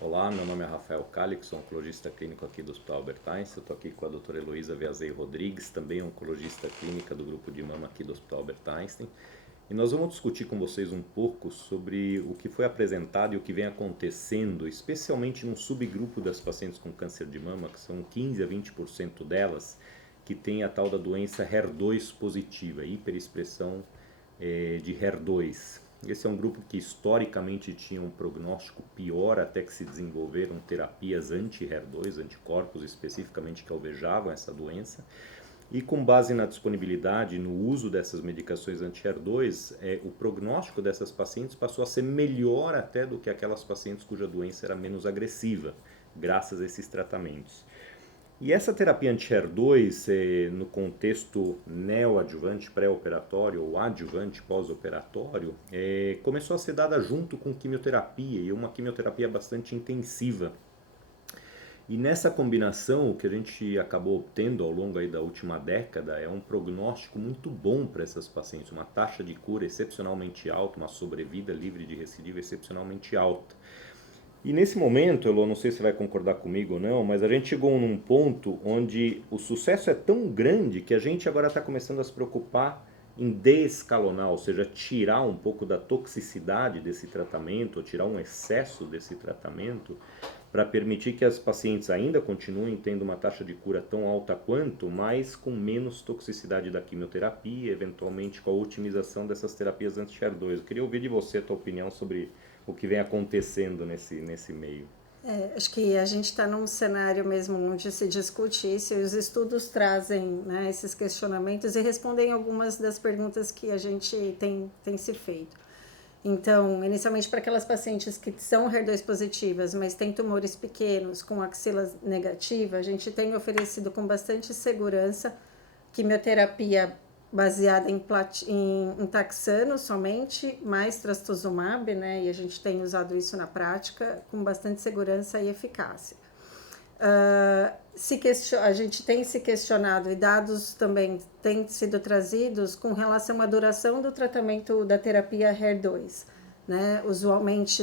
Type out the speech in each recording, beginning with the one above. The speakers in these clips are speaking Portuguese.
Olá, meu nome é Rafael Calix, sou oncologista clínico aqui do Hospital Albert Einstein. Estou aqui com a doutora Heloísa Viazei Rodrigues, também oncologista clínica do grupo de mama aqui do Hospital Albert Einstein. E nós vamos discutir com vocês um pouco sobre o que foi apresentado e o que vem acontecendo, especialmente num subgrupo das pacientes com câncer de mama, que são 15 a 20% delas, que tem a tal da doença HER2 positiva, hiperexpressão de HER2. Esse é um grupo que historicamente tinha um prognóstico pior até que se desenvolveram terapias anti-HER2, anticorpos especificamente que alvejavam essa doença. E com base na disponibilidade, no uso dessas medicações anti-HER2, o prognóstico dessas pacientes passou a ser melhor até do que aquelas pacientes cuja doença era menos agressiva, graças a esses tratamentos. E essa terapia anti-HER2, no contexto neoadjuvante pré-operatório ou adjuvante pós-operatório, começou a ser dada junto com quimioterapia, e uma quimioterapia bastante intensiva. E nessa combinação, o que a gente acabou obtendo ao longo aí da última década é um prognóstico muito bom para essas pacientes, uma taxa de cura excepcionalmente alta, uma sobrevida livre de recidiva excepcionalmente alta. E nesse momento, Elô, não sei se você vai concordar comigo ou não, mas a gente chegou num ponto onde o sucesso é tão grande que a gente agora está começando a se preocupar em descalonar, ou seja, tirar um pouco da toxicidade desse tratamento, ou tirar um excesso desse tratamento, para permitir que as pacientes ainda continuem tendo uma taxa de cura tão alta quanto, mas com menos toxicidade da quimioterapia, eventualmente com a otimização dessas terapias anti-HER2. Eu queria ouvir de você a tua opinião sobre o que vem acontecendo nesse meio. Acho que a gente está num cenário mesmo onde se discute isso e os estudos trazem, né, esses questionamentos e respondem algumas das perguntas que a gente tem se feito. Então, inicialmente para aquelas pacientes que são HER2 positivas, mas têm tumores pequenos com axila negativa, a gente tem oferecido com bastante segurança quimioterapia baseada em taxano somente, mais trastuzumab, né? E a gente tem usado isso na prática com bastante segurança e eficácia. A gente tem se questionado e dados também têm sido trazidos com relação à duração do tratamento da terapia HER2. Né? Usualmente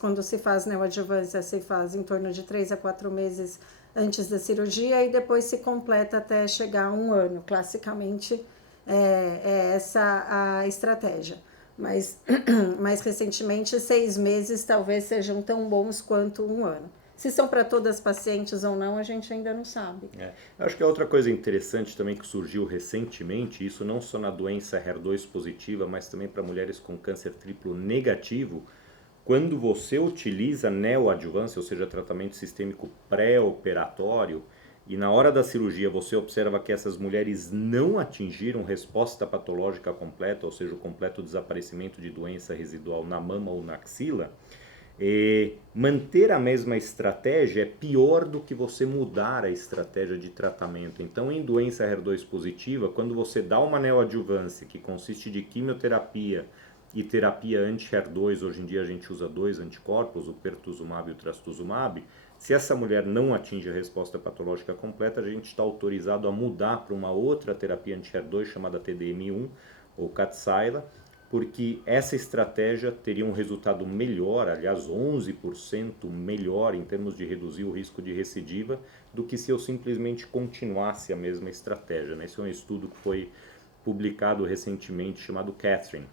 quando se faz neoadjuvância, se faz em torno de 3 a 4 meses antes da cirurgia e depois se completa até chegar a 1 ano. Classicamente é essa a estratégia. Mas mais recentemente, 6 meses talvez sejam tão bons quanto 1 ano. Se são para todas as pacientes ou não, a gente ainda não sabe. Eu acho que é outra coisa interessante também que surgiu recentemente, isso não só na doença HER2 positiva, mas também para mulheres com câncer triplo negativo, quando você utiliza neoadjuvância, ou seja, tratamento sistêmico pré-operatório, e na hora da cirurgia você observa que essas mulheres não atingiram resposta patológica completa, ou seja, o completo desaparecimento de doença residual na mama ou na axila, manter a mesma estratégia é pior do que você mudar a estratégia de tratamento. Então, em doença HER2 positiva, quando você dá uma neoadjuvância que consiste de quimioterapia e terapia anti-HER2, hoje em dia a gente usa dois anticorpos, o pertuzumab e o trastuzumab, se essa mulher não atinge a resposta patológica completa, a gente está autorizado a mudar para uma outra terapia anti-HER2 chamada TDM1 ou Kadcyla, porque essa estratégia teria um resultado melhor, aliás 11% melhor em termos de reduzir o risco de recidiva, do que se eu simplesmente continuasse a mesma estratégia. Esse é um estudo que foi publicado recentemente chamado Catherine.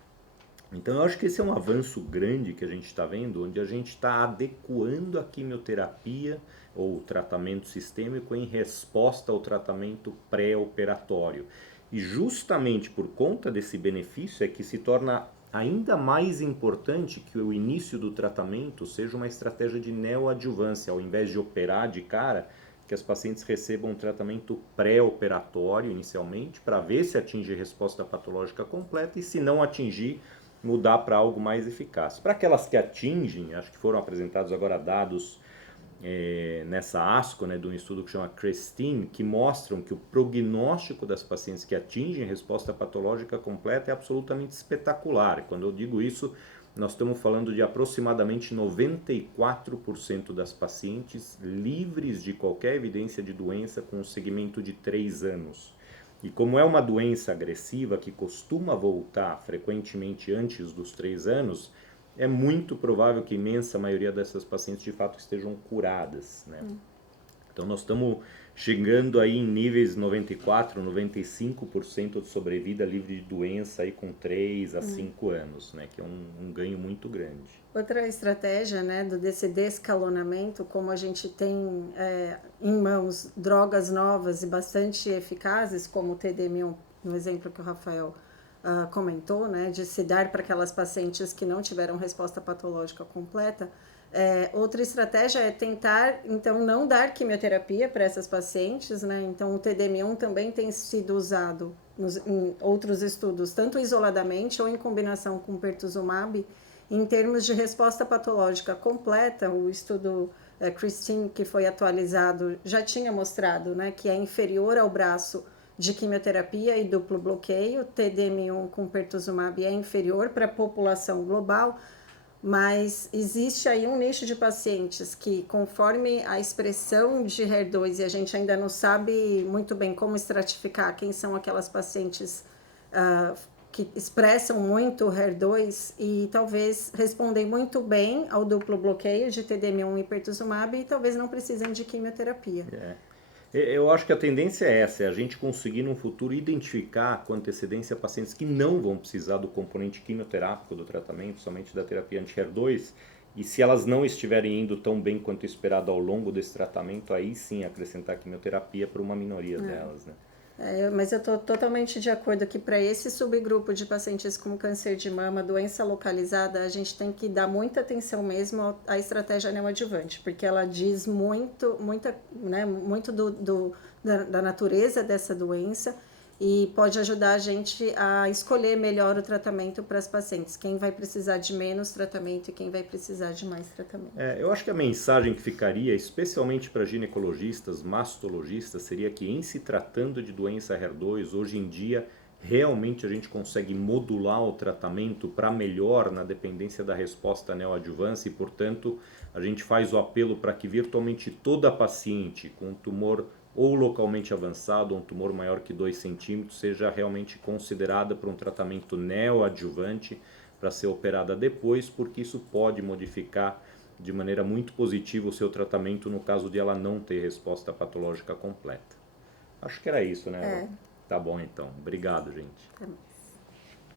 Então eu acho que esse é um avanço grande que a gente está vendo, onde a gente está adequando a quimioterapia ou o tratamento sistêmico em resposta ao tratamento pré-operatório. E justamente por conta desse benefício é que se torna ainda mais importante que o início do tratamento seja uma estratégia de neoadjuvância, ao invés de operar de cara, que as pacientes recebam um tratamento pré-operatório inicialmente, para ver se atinge resposta patológica completa e se não atingir, mudar para algo mais eficaz. Para aquelas que atingem, acho que foram apresentados agora dados nessa ASCO, de um estudo que chama CRESTINE, que mostram que o prognóstico das pacientes que atingem resposta patológica completa é absolutamente espetacular. Quando eu digo isso, nós estamos falando de aproximadamente 94% das pacientes livres de qualquer evidência de doença com um segmento de 3 anos. E como é uma doença agressiva que costuma voltar frequentemente antes dos 3 anos, é muito provável que a imensa maioria dessas pacientes de fato estejam curadas, né? Então nós estamos chegando aí em níveis 94, 95% de sobrevida livre de doença aí com 3 a 5 anos, né? Que é um ganho muito grande. Outra estratégia, né, desse descalonamento, como a gente tem em mãos drogas novas e bastante eficazes, como o TDM1, no exemplo que o Rafael comentou, né, de se dar para aquelas pacientes que não tiveram resposta patológica completa. Outra estratégia é tentar, então, não dar quimioterapia para essas pacientes, né? Então, o TDM1 também tem sido usado em outros estudos, tanto isoladamente ou em combinação com pertuzumab. Em termos de resposta patológica completa, o estudo Christine, que foi atualizado, já tinha mostrado, né, que é inferior ao braço de quimioterapia e duplo bloqueio. TDM1 com pertuzumab é inferior para a população global, mas existe aí um nicho de pacientes que, conforme a expressão de HER2, e a gente ainda não sabe muito bem como estratificar quem são aquelas pacientes que expressam muito o HER2 e talvez respondem muito bem ao duplo bloqueio de TDM1 e pertuzumab e talvez não precisem de quimioterapia. Eu acho que a tendência é essa, é a gente conseguir no futuro identificar com antecedência pacientes que não vão precisar do componente quimioterápico do tratamento, somente da terapia anti-HER2, e se elas não estiverem indo tão bem quanto esperado ao longo desse tratamento, aí sim acrescentar quimioterapia para uma minoria delas, né? Mas eu estou totalmente de acordo que para esse subgrupo de pacientes com câncer de mama, doença localizada, a gente tem que dar muita atenção mesmo à estratégia neoadjuvante, porque ela diz muito da natureza dessa doença e pode ajudar a gente a escolher melhor o tratamento para as pacientes, quem vai precisar de menos tratamento e quem vai precisar de mais tratamento. Eu acho que a mensagem que ficaria, especialmente para ginecologistas, mastologistas, seria que em se tratando de doença HER2, hoje em dia, realmente a gente consegue modular o tratamento para melhor na dependência da resposta neoadjuvância e, portanto, a gente faz o apelo para que virtualmente toda paciente com tumor ou localmente avançado, um tumor maior que 2 centímetros, seja realmente considerada para um tratamento neoadjuvante para ser operada depois, porque isso pode modificar de maneira muito positiva o seu tratamento no caso de ela não ter resposta patológica completa. Acho que era isso, né? Tá bom então. Obrigado, gente.